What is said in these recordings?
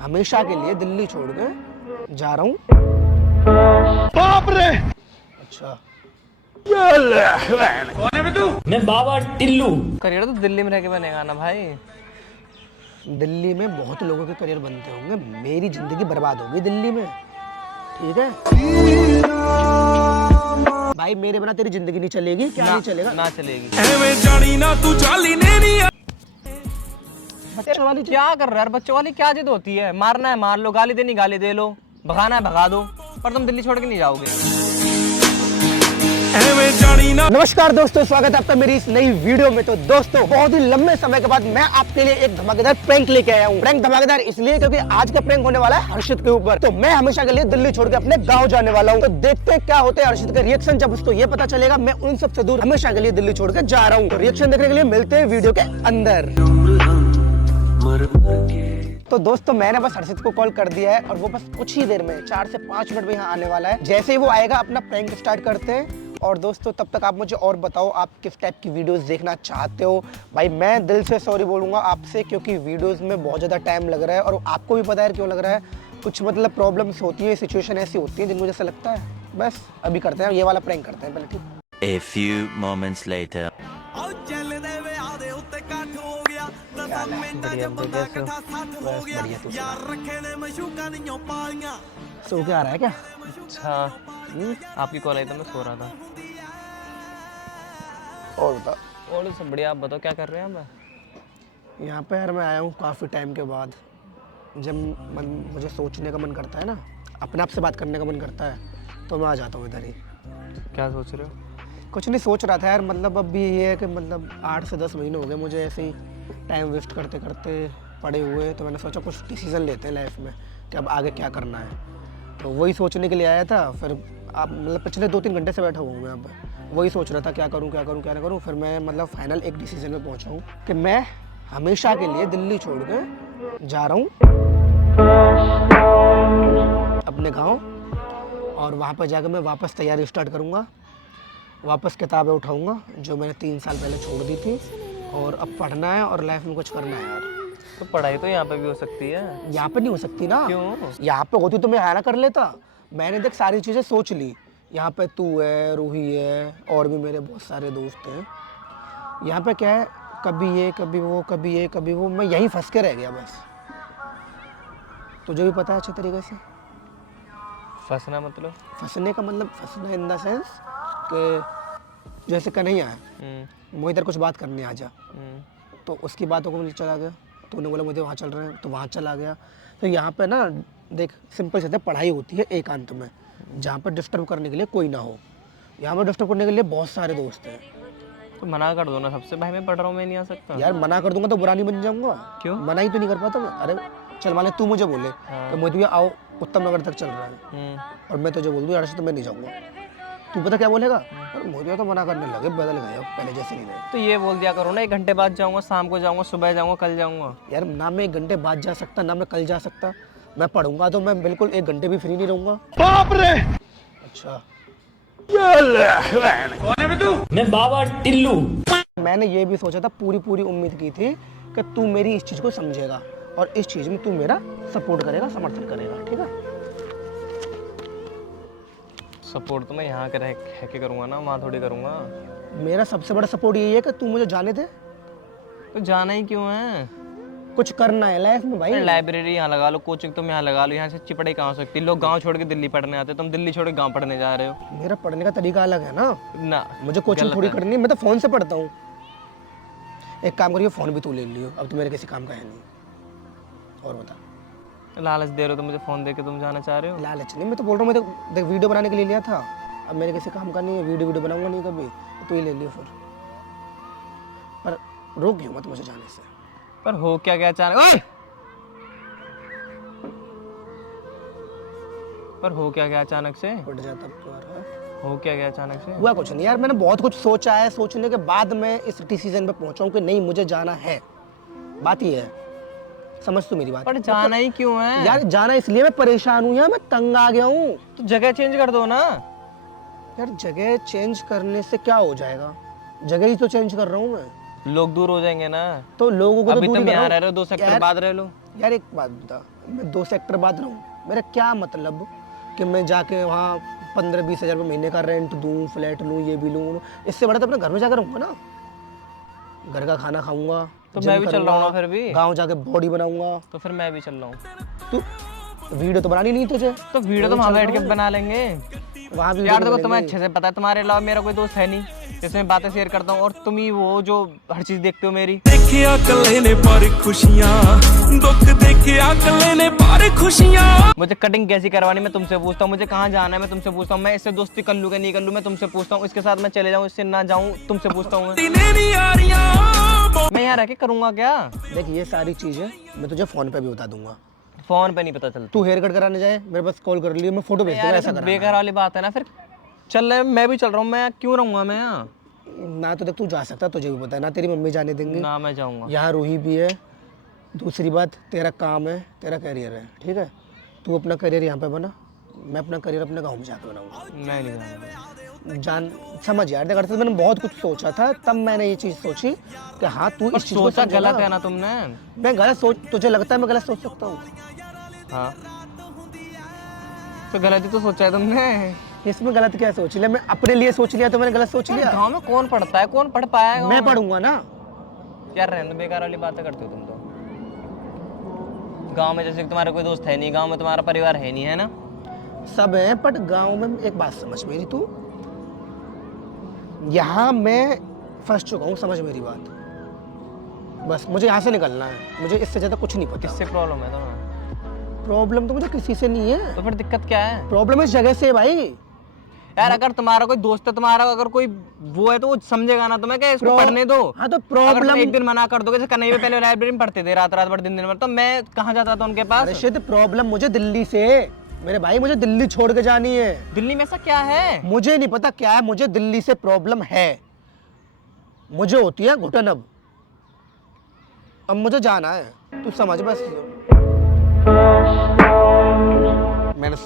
हमेशा के लिए दिल्ली छोड़ के जा रहा हूँ। बाप रे! अच्छा, कौन है बे तू? मैं बाबा टिल्लू। करियर तो दिल्ली में रह के बनेगा ना भाई। दिल्ली में बहुत लोगों के करियर बनते होंगे, मेरी जिंदगी बर्बाद होगी दिल्ली में, ठीक है भाई। मेरे बिना तेरी जिंदगी नहीं चलेगी। क्या नहीं चलेगा? ना चलेगी। जानी ना तू चाली नहीं बच्चे वाली क्या कर रहा है यार? बच्चों वाली क्या जिद होती है? मारना है मार लो, गाली देनी गाली दे लो, भगाना है भगा दो, पर तुम दिल्ली छोड़ के नहीं जाओगे। जानी ना। नमस्कार दोस्तों, स्वागत है आपका मेरी इस नई वीडियो में। तो दोस्तों, बहुत ही लंबे समय के बाद मैं आपके लिए एक धमाकेदार प्रैंक लेके आया हूँ। प्रैंक धमाकेदार इसलिए क्योंकि आज का प्रैंक होने वाला है हर्षित के ऊपर। तो मैं हमेशा के लिए दिल्ली छोड़ के अपने गाँव जाने वाला हूँ। तो देखते हैं क्या होते हैं हर्षित का रिएक्शन जब उसको ये पता चलेगा मैं उन सबसे दूर हमेशा के लिए दिल्ली छोड़ के जा रहा हूँ। तो रिएक्शन देखने के लिए मिलते हैं वीडियो के अंदर। तो दोस्तों, मैंने बस हर्षित को कॉल कर दिया है और वो बस कुछ ही देर में 4 से 5 मिनट में यहाँ आने वाला है। जैसे ही वो आएगा अपना प्रैंक स्टार्ट करते हैं। और दोस्तों, तब तक आप मुझे और बताओ आप किस टाइप की वीडियोस देखना चाहते हो। भाई मैं दिल से सॉरी बोलूँगा आपसे, क्योंकि वीडियोस में बहुत ज़्यादा टाइम लग रहा है और आपको भी पता है क्यों लग रहा है। कुछ मतलब प्रॉब्लम्स होती है, सिचुएशन ऐसी होती है जिनको जैसा लगता है। बस अभी करते हैं, ये वाला प्रैंक करते हैं पहले, ठीक। A few moments later. सो क्या आ रहा है क्या? अच्छा, आपकी कॉल आई तो मैं सो रहा था। और बताओ। और सब बढ़िया, आप बताओ क्या कर रहे हैं आप? यहाँ पे यार मैं आया हूँ काफ़ी टाइम के बाद। जब मुझे सोचने का मन करता है ना, अपने आप से बात करने का मन करता है, तो मैं आ जाता हूँ इधर ही। क्या सोच रहे हो? कुछ नहीं सोच रहा था यार, मतलब अब भी ये है कि मतलब 8 से 10 महीने हो गए मुझे ऐसे ही टाइम वेस्ट करते करते पड़े हुए। तो मैंने सोचा कुछ डिसीज़न लेते हैं लाइफ में कि अब आगे क्या करना है। तो वही सोचने के लिए आया था। फिर आप मतलब पिछले 2-3 घंटे से बैठा हुआ हूँ मैं। अब वही सोच रहा था क्या करूँ क्या करूँ क्या ना करूँ। फिर मैं मतलब फाइनल एक डिसीजन में पहुँचा हूँ कि मैं हमेशा के लिए दिल्ली छोड़ के जा रहा हूँ अपने गाँव। और वहाँ पर जाकर मैं वापस तैयारी स्टार्ट करूँगा, वापस किताबें उठाऊँगा जो मैंने 3 साल पहले छोड़ दी थी। और अब पढ़ना है और लाइफ में कुछ करना है यार। तो पढ़ाई तो यहाँ पे भी हो सकती है। यहाँ पे नहीं हो सकती ना। क्यों? यहाँ पे होती तो मैं यहाँ ना कर लेता। मैंने देख सारी चीज़ें सोच ली। यहाँ पे तू है, रूही है, और भी मेरे बहुत सारे दोस्त हैं। यहाँ पे क्या है, कभी ये कभी वो, कभी ये कभी वो, मैं यहीं फंस के रह गया बस। तुझे भी पता है अच्छे तरीके से। फंसना मतलब? फंसने का मतलब फंसना इन द सेंस कि जैसे कन्हैया है, वो इधर कुछ बात करने आ जा, तो उसकी बातों को मुझे चला गया। तो उन्होंने बोला मुझे वहाँ चल रहे हैं, तो वहाँ चला गया। तो यहाँ पे ना देख, सिंपल से पढ़ाई होती है एकांत में, जहाँ पर डिस्टर्ब करने के लिए कोई ना हो। यहाँ पर डिस्टर्ब करने के लिए बहुत सारे दोस्त हैं। तो मना कर दो ना सबसे, भाई मैं पढ़ रहा हूँ, मैं नहीं आ सकता। यार मना कर दूंगा तो बुरा नहीं बन जाऊंगा? क्यों? मना ही तो नहीं कर पाता मैं। अरे चल मान ले तू मुझे बोले तो मुझे आओ उत्तम नगर तक चल रहा है, और मैं तुझे बोल दूँ यार से तो मैं नहीं जाऊँगा, तू पता क्या बोलेगा? और मुझे तो मना करने लगे, बदल गए, पहले जैसे नहीं रहे। तो ये बोल दिया करो ना, 1 घंटे बाद जाऊँगा, शाम को जाऊँगा, सुबह जाऊँगा, कल जाऊँगा। यार ना मैं 1 घंटे बाद जा सकता, ना मैं कल जा सकता। मैं पढ़ूंगा तो मैं बिल्कुल 1 घंटे भी फ्री नहीं रहूँगा। बाप रे! अच्छा, कौन है बे तू? मैं बाबा टिल्लू। मैंने ये भी सोचा था, पूरी उम्मीद की थी कि तू मेरी इस चीज़ को समझेगा और इस चीज़ में तू मेरा सपोर्ट करेगा, समर्थन करेगा, ठीक है? सपोर्ट तो मैं यहाँ के रह के करूँगा ना, वहाँ थोड़ी करूँगा। मेरा सबसे बड़ा सपोर्ट यही है कि तू मुझे जाने दे। तो जाना ही क्यों है? कुछ करना है लाइफ में भाई। लाइब्रेरी यहाँ लगा लो, कोचिंग तुम यहाँ लगा लो, यहाँ से चिपड़े कहाँ हो सकती। लोग गांव छोड़ के दिल्ली पढ़ने आते, तुम दिल्ली छोड़ के गांव पढ़ने जा रहे हो। मेरा पढ़ने का तरीका अलग है ना। ना, मुझे कोचिंग थोड़ी करनी है, मैं तो फ़ोन से पढ़ता हूँ। एक काम करिए, फ़ोन भी तू ले लियो, अब तो मेरे किसी काम का है नहीं। और बता। लालच दे रहे हो तो मुझे फ़ोन दे के तुम जाना चाह रहे हो? लालच नहीं, मैं तो बोल रहा हूँ, मैं तो देख वीडियो बनाने के लिए लिया था, अब मेरे किसी काम का नहीं है, वीडियो बनाऊंगा नहीं कभी, तो ये ले लियो फिर। पर रोक क्यों मत मुझे जाने से। पर हो क्या क्या अचानक? पर हो क्या क्या अचानक से? उठ जाता तो यार। हो क्या गया अचानक से? हुआ कुछ नहीं यार, मैंने बहुत कुछ सोचा है, सोचने के बाद मैं इस डिसीजन पे पहुंचा हूँ कि नहीं मुझे जाना है। बात ये है, समझ तू मेरी बात। पर जाना ही क्यों है? यार जाना इसलिए मैं परेशान हूँ यार, मैं तंग आ गया हूँ। तो जगह चेंज कर दो ना। यार जगह चेंज करने से क्या हो जाएगा? जगह ही तो चेंज कर रहा हूँ मैं। लोग दूर हो जाएंगे ना। तो लोगों को तो अभी दूर तुम ही कर यहाँ रहा रह रहे हो, 2 सेक्टर यार, बाद रह लो। यार एक बात बता, मैं 2 सेक्टर बाद रहूँ, मेरा क्या मतलब कि मैं जाके वहाँ 15-20 हज़ार रुपये महीने का रेंट दूँ, फ्लैट लूँ, ये भी लूँ। इससे बड़ा तो अपने घर में जाकर रहूँगा ना, घर का खाना खाऊंगा। तो मैं भी चल रहा हूँ ना फिर भी। गाँव जाके बॉडी बनाऊंगा। तो फिर मैं भी चल रहा हूँ। तू वीडियो तो बनानी नहीं तुझे? तो वीडियो तो वहाँ बैठ के बना लेंगे। वहाँ भी यार देखो तुम्हें अच्छे से पता है, तुम्हारे अलावा मेरा कोई दोस्त है नहीं जिसमें बातें शेयर करता हूँ, और तुम ही वो जो हर चीज देखते हो मेरी। देखिया कले ने पर खुशियां, दुख देखिया कले ने पर खुशियां। मुझे कटिंग कैसी करवानी मैं तुमसे पूछता हूँ, मुझे कहाँ जाना है मैं तुमसे पूछता हूँ, मैं इससे दोस्ती कर लूँ कि नहीं कर लूँ मैं तुमसे पूछता हूँ, इसके साथ मैं चले जाऊँ इससे ना जाऊँ तुमसे पूछता हूँ। मैं यहाँ रह के करूँगा क्या? देख ये सारी चीजें मैं तुझे फोन पे भी बता दूंगा। फोन पे नहीं पता चलता। तू हेयर कट कराने जाए, मेरे पास कॉल कर लिए, मैं फोटो भेज दूंगा यार ऐसा ऐसा करना बेकार वाली बात है ना। फिर चल रहे, मैं भी चल रहा हूँ, मैं क्यों रहूँगा मैं यहाँ? ना। तो देख तू जा सकता, तुझे भी पता है ना, तेरी मम्मी जाने देंगे ना मैं जाऊँगा। यहाँ रूही भी है। दूसरी बात, तेरा काम है, तेरा करियर है, ठीक है? तू अपना करियर यहाँ पे बना, मैं अपना करियर अपने गाँव में जाकर बनाऊंगा। मैं नहीं जाऊँगा। जान समझ यार, देख मैंने बहुत कुछ सोचा था, तब मैंने ये चीज़ सोची कि हाँ तू इस चीज़ को सोचा समझे गलत ना। है ना तुमने? मैं गलत सोच, तुझे लगता है मैं गलत सोच सकता हूँ? हाँ तो गलत ही तो सोचा है तुमने। इसमें गलत क्या सोच लिया? मैं अपने लिए सोच लिया तो मैंने गलत सोच लिया? गाँव में कौन पढ़ता है, कौन पढ़ पाया है गाँव मैं में? पढ़ूंगा ना। यार रहने दो, बेकार वाली बातें करते हो तुम तो। गांव में जैसे कि तुम्हारा कोई दोस्त है नहीं, गांव में तुम्हारा परिवार है नहीं, है ना? सब है, बट गांव में एक बात समझ मेरी, तू यहाँ मैं फंस चुका हूँ, समझ मेरी बात। बस मुझे यहाँ से निकलना है, मुझे इससे ज़्यादा कुछ नहीं पता। किससे प्रॉब्लम है तुम्हें? प्रॉब्लम तो मुझे किसी से नहीं है। तो फिर दिक्कत क्या है? प्रॉब्लम इस जगह से है भाई। यार अगर तुम्हारा कोई दोस्त है, तुम्हारा अगर कोई वो है तो वो समझेगा ना तुम्हें, क्या इसको पढ़ने दो। हाँ तो अगर प्रॉब्लम तुम एक दिन मना कर दोगे, जैसे कन्हैया पहले लाइब्रेरी में पढ़ते थे रात रात भर दिन दिन भर, तो मैं कहाँ जाता था उनके पास? अर्षित प्रॉब्लम मुझे दिल्ली से, मेरे भाई मुझे दिल्ली छोड़ के जानी है। दिल्ली में ऐसा क्या है? मुझे नहीं पता क्या है, मुझे दिल्ली से प्रॉब्लम है। मुझे होती है घुटन अब मुझे जाना है, तू समझ। बस मैंने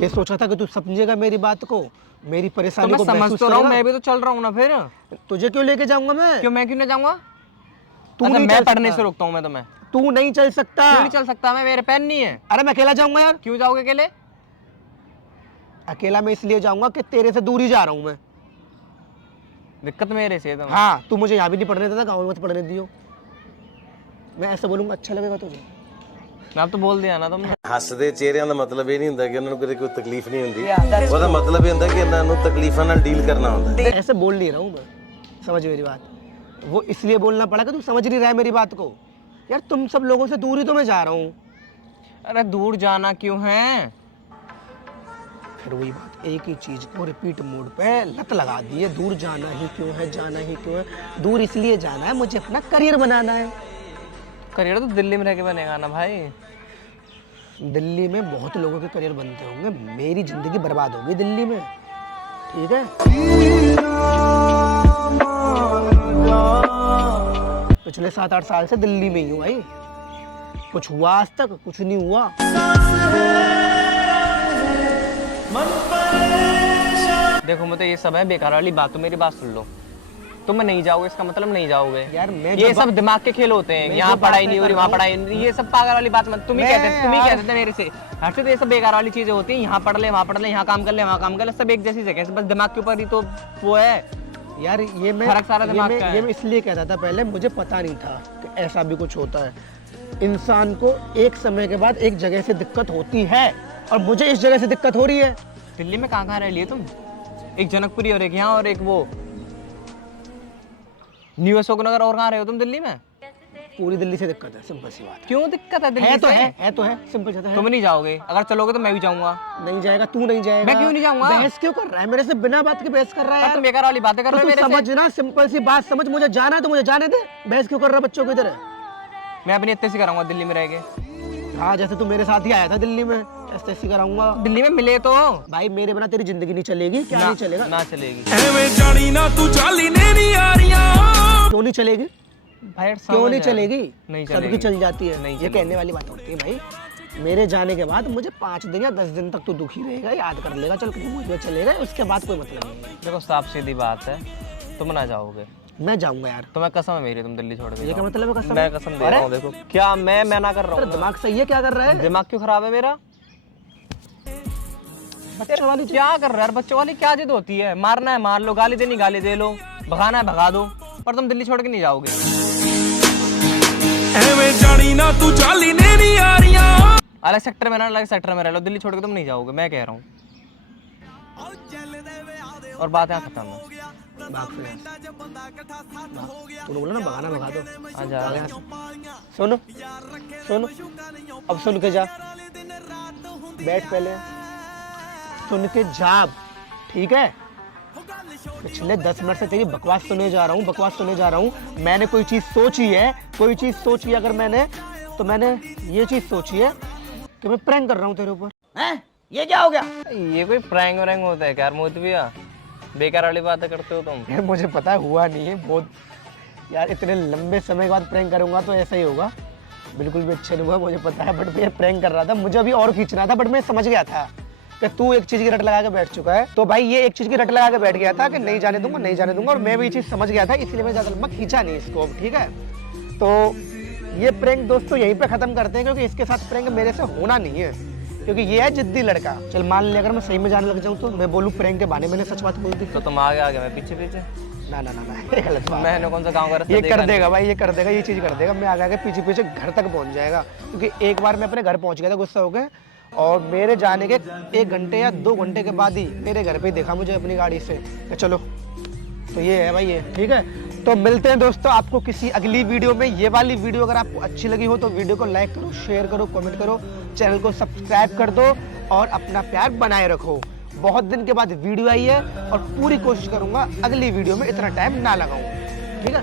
ये सोचा था कि तू समझेगा मेरी बात को, मेरी तो परेशानी मैं को समझ महसूस तो रहा हूँ, करेगा। मैं भी तो चल रहा हूँ ना। फिर तुझे क्यों लेके जाऊंगा मैं? क्यों, मैं क्यों नहीं जाऊंगा? तू अच्छा, नहीं मैं चल पढ़ने सकता। से रोकता हूँ मैं तुम्हें? तू नहीं चल सकता। क्यों नहीं चल सकता मैं? मेरे पेन नहीं है। अरे मैं अकेला जाऊंगा यार। क्यों जाओगे अकेले? अकेला मैं इसलिए जाऊंगा कि तेरे से दूर ही जा रहा हूँ मैं। दिक्कत मेरे से है तुम्हें। हाँ, तू मुझे यहाँ भी नहीं पढ़ने देता, गाँव में मत पढ़ने दियो। मैं ऐसा बोलूंगा, अच्छा लगेगा तुझे? मैं अब तो बोल दिया ना तुमने। ਹੱਸਦੇ ਚਿਹਰਿਆਂ ਦਾ ਮਤਲਬ ਇਹ ਨਹੀਂ ਹੁੰਦਾ ਕਿ ਉਹਨਾਂ ਨੂੰ ਕਦੇ ਕੋਈ ਤਕਲੀਫ ਨਹੀਂ ਹੁੰਦੀ ਉਹਦਾ ਮਤਲਬ ਇਹ ਹੁੰਦਾ ਕਿ ਇਹਨਾਂ ਨੂੰ ਤਕਲੀਫਾਂ ਨਾਲ ਡੀਲ ਕਰਨਾ ਹੁੰਦਾ ऐसे बोल नहीं रहा हूँ मैं, समझ मेरी बात। वो इसलिए बोलना पड़ा कि तू समझ नहीं रहा है मेरी बात को। यार तुम सब लोगों से दूर ही तो मैं जा रहा हूँ। अरे दूर जाना क्यों है? फिर वही बात, एक ही चीज को रिपीट मोड पे लत लगा दी है। दूर जाना ही क्यों है, जाना ही क्यों है? दूर इसलिए जाना है, मुझे अपना करियर बनाना है। करियर तो दिल्ली में रह के बनेगा ना भाई। दिल्ली में बहुत लोगों के करियर बनते होंगे, मेरी जिंदगी बर्बाद होगी दिल्ली में, ठीक है? पिछले 7-8 साल से दिल्ली में ही हूँ भाई, कुछ हुआ आज तक? कुछ नहीं हुआ। देखो मुझे ये सब है बेकार वाली बात, तो मेरी बात सुन लो। तुम नहीं जाओगे इसका मतलब नहीं जाओगे यार मैं ये जो सब दिमाग के खेल होते हैं। मैं यहाँ जो पढ़ाई बातें नहीं हो कर रही, रहा वहाँ हूँ। पढ़ाई नहीं रही, ये सब पागल वाली बात मत। तुम ही मैं कहते तुम ही यार- कहते थे मेरे से हर्षित ये सब बेकार वाली चीजें होती हैं। यहाँ पढ़ ले, वहाँ पढ़ ले, यहाँ काम कर ले, वहाँ काम कर ले, सब एक जैसी जगह से, बस दिमाग के ऊपर ही तो वो है। यार ये मैं फर्क सारा दिमाग का है। ये मैं इसलिए कहता था पहले, मुझे पता नहीं था कि ऐसा भी कुछ होता है। इंसान को एक समय के बाद एक जगह से दिक्कत होती है, और मुझे इस जगह से दिक्कत हो रही है। दिल्ली में कहाँ कहाँ रह लिए तुम? एक जनकपुरी और एक यहाँ और एक वो न्यू अशोक नगर, और कहाँ रहे हो तुम दिल्ली में? पूरी दिल्ली से दिक्कत है, सिंपल सी बात क्यों दिक्कत है दिल्ली है। तो से? है तो है, सिंपल सा है। तुम नहीं जाओगे, अगर चलोगे तो मैं भी जाऊंगा। नहीं जाएगा, तू नहीं जाएगा। मैं क्यों नहीं जाऊंगा? बहस क्यों कर रहा है मेरे से? बिना बात के बहस कर रहा है यार यार। तुम बेकार वाली बातें कर तो रहे हो तू मेरे से। समझ ना, सिंपल सी बात समझ। मुझे जाना है तो मुझे जाने दे, बहस क्यों कर रहा है बच्चों की तरह? मैं अपनी इतने सी कराऊंगा दिल्ली में रह के। हाँ, जैसे तू मेरे साथ ही आया था दिल्ली में, ऐसे कराऊंगा। दिल्ली में मिले तो भाई मेरे बिना तेरी जिंदगी नहीं चलेगी। क्या नहीं चलेगा? ना चलेगी ਐਵੇਂ ਜਾਣੀ ਨਾ ਤੂੰ ਚਾਲੀ ਨੇ ਨਹੀਂ ਆ ਰਹੀਆਂ। क्यों नहीं चलेगी? भाई यार, क्यों समझ नहीं यार। चलेगी? नहीं सबकी चलेगी। चल जाती है। नहीं ये चलेगी। कहने वाली बात होती है भाई। मेरे जाने के बाद मुझे 5 दिन या 10 दिन तक तू दुखी रहेगा, याद कर लेगा, चल कहीं मुझे चलेगा, उसके बाद कोई मतलब नहीं है। देखो साफ सीधी बात है, तुम ना जाओगे। मैं जाऊंगा यार। तो मैं कसम है मेरी, तुम दिल्ली छोड़ के ये क्या जाओ। मतलब है कसम? मैं कसम दे रहा हूँ, देखो क्या मैं ना कर रहा अरे हूँ। दिमाग सही है, क्या कर रहा है? दिमाग क्यों खराब है मेरा? बच्चे वाली क्या कर रहा है यार? बच्चों वाली क्या जिद होती है? मारना है मार लो, गाली देनी गाली दे लो, भगाना है भगा दो, पर तुम दिल्ली छोड़ के नहीं जाओगे। ਐਵੇਂ ਜਾਣੀ ਨਾ ਤੂੰ ਚਾਲੀ ਨੇ ਨਹੀਂ ਆ ਰਹੀਆਂ अलग सेक्टर में रहना, अलग सेक्टर में रह लो, दिल्ली छोड़ के तुम नहीं जाओगे, मैं कह रहा हूँ। और बात यहाँ खत्म है। भाग से यहाँ से। तूने बोला ना भगाना भगा दो। आजा। भाग यहाँ से। सुनो सुनो, अब सुन के जा, बैठ पहले, सुन के जा, ठीक है? पिछले 10 मिनट से तेरी बकवास सुने जा रहा हूँ, बकवास सुने जा रहा हूँ। मैंने कोई चीज़ सोची है, कोई चीज़ सोची है अगर मैंने, तो मैंने ये चीज़ सोची है कि मैं प्रैंक कर रहा हूँ तेरे ऊपर। हैं? ये क्या हो गया? ये कोई प्रैंक व्रैंक होता है क्या यार मोहित भैया? बेकार वाली बातें करते हो तुम। यार मुझे पता है हुआ नहीं है बहुत, यार इतने लंबे समय के बाद प्रैंक करूंगा तो ऐसा ही होगा, बिल्कुल भी अच्छा नहीं हुआ मुझे पता है, बट मैं प्रैंक कर रहा था, मुझे अभी और खींचना था, बट मैं समझ गया था कि तू एक चीज की रट लगा के बैठ चुका है। तो भाई ये एक चीज की रट लगा के बैठ गया था कि नहीं जाने दूंगा, नहीं जाने दूंगा, और मैं भी ये चीज समझ गया था, इसलिए मैं ज्यादा लंबा खींचा नहीं इसको अब, ठीक है? तो ये प्रैंक दोस्तों यहीं पे खत्म करते हैं, क्योंकि इसके साथ प्रैंक मेरे से होना नहीं है, क्योंकि ये है जिद्दी लड़का। चल मान ले अगर मैं सही में जाने लग जाऊं तो मैं बोलूं प्रैंक के बहाने मैंने सच बात बोल दी। तो तुम आगे आगे मैं पीछे पीछे। ना ना ना ना, ये गलत बात है। मैंने कौन सा गाँव का रास्ता ये देखा कर नहीं। देगा भाई, ये कर देगा, ये चीज कर देगा, मैं आगे आगे पीछे पीछे घर तक पहुंच जाएगा, क्योंकि एक बार मैं अपने घर पहुंच गया था गुस्सा हो गए, और मेरे जाने के 1 घंटे या 2 घंटे के बाद ही मेरे घर पे ही देखा मुझे अपनी गाड़ी से कि चलो, तो ये है भाई ये, ठीक है? तो मिलते हैं दोस्तों आपको किसी अगली वीडियो में। ये वाली वीडियो अगर आपको अच्छी लगी हो तो वीडियो को लाइक करो, शेयर करो, कमेंट करो, चैनल को सब्सक्राइब कर दो और अपना प्यार बनाए रखो। बहुत दिन के बाद वीडियो आई है और पूरी कोशिश करूंगा अगली वीडियो में इतना टाइम ना लगाऊं, ठीक है?